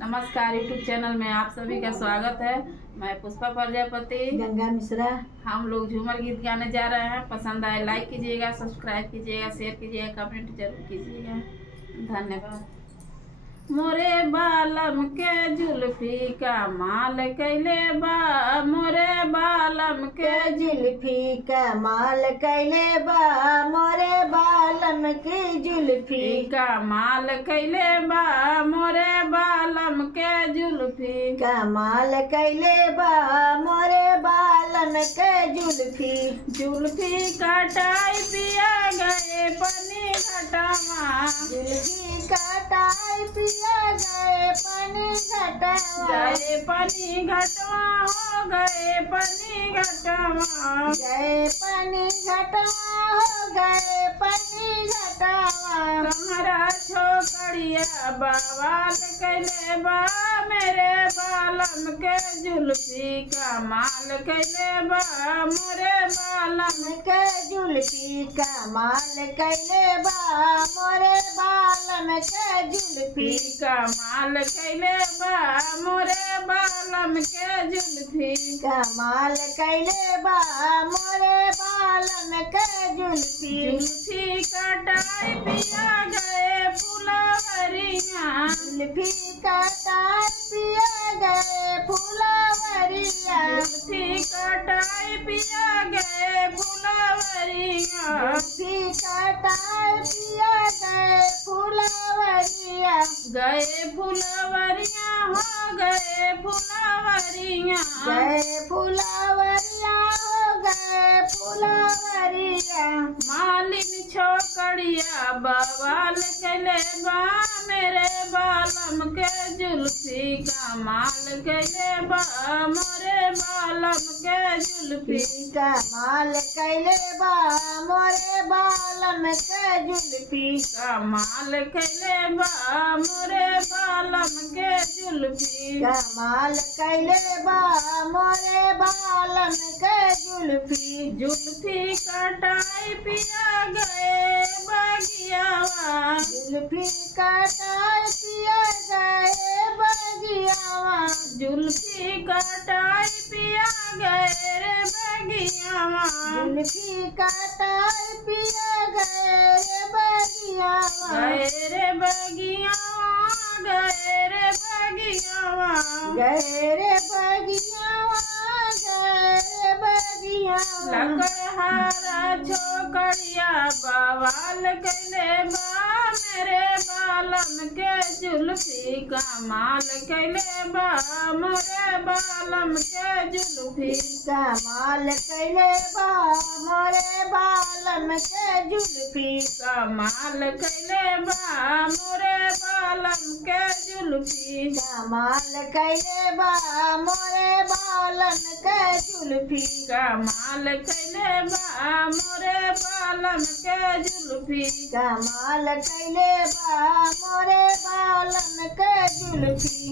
नमस्कार, YouTube channel में आप सभी का स्वागत है। मैं पुष्पा प्रजापति, गंगा मिश्रा। हम लोग झूमर गीत गाने जा रहे हैं। पसंद आए लाइक कीजिएगा, सब्सक्राइब कीजिएगा, शेयर कीजिएगा, कमेंट जरूर कीजिएगा। धन्यवाद। मोरे बालम के जुल्फी का माल कैले बा, मोरे बालम के जुल्फी का माल कैले बा, मोरे बालम के जुल्फी का माल कैले बा, मोरे बालम के जुल्फी का माल कैले बा, मोरे बालम के जुल्फी। जुल्फी कटाई पिया गए पनी घटावा, जुल्फी कटाई पिया गए पनी घटावा, गए पनी घटवा हो गए पनी घटवा, गए पनी घटावा हो गए पनी घटावा। कमरा छोकड़िया बवाल कैले बा, मेरे बालम के जुल्फी का माल कैले बा, मोरे बालम के जुल्फी का माल कैले बा, मोरे बालम के जुल्फी का माल कैले बा, मोरे बालम के जुल्फी का माल कैले बा, मोरे बालम के जुल्फी। जुल्फी कटाई पिया गए फुलवरिया, जुल्फी कटाई पिया गए फुलवरिया, जुल्फी कटाई पिया गए फुलवरिया, जुल्फी कटाई पिया गए फुलवरिया। गए फुलवरिया हो गए फुलवरिया, गए फुलवरिया हो गए फुलवरिया। मालिन छोकड़िया बवाल कैले बा, मेरे बालम के जुल्फी का माल कैले बा, मोरे बालम के जुल्फी का माल कैले बा, मोरे बालम के जुल्फी का माल कैले बा, मोरे बालम के जुल्फी का माल कैले बा, मोरे बालम के जुल्फी। जुल्फी कटाई पिया गए बगियावा, जुल्फी कटाई पिया गए बगियावा, जुल्फी कटाई पिया गए रे बगियावा, जुल्फी कटाई पिया गए बगियावा, गए रे बगियावा, गए रे बगियावा, गए रे बगियावा, गए रे बगियावा। लकड़हारा छोकड़िया बवाल कैले बा, मेरे बालम के जुल्फी का माल कैले बा, मोरे बालम के जुल्फी का माल कैले बा, मोरे बालम के जुल्फी का माल कैले बा, मोरे बालम के जुल्फी का माल कैले बा, मोरे बालम के जुल्फी का माल कैले बा, मोरे बालम के जुल्फी का माल कैले बा, मोरे बालम के जुल्फी।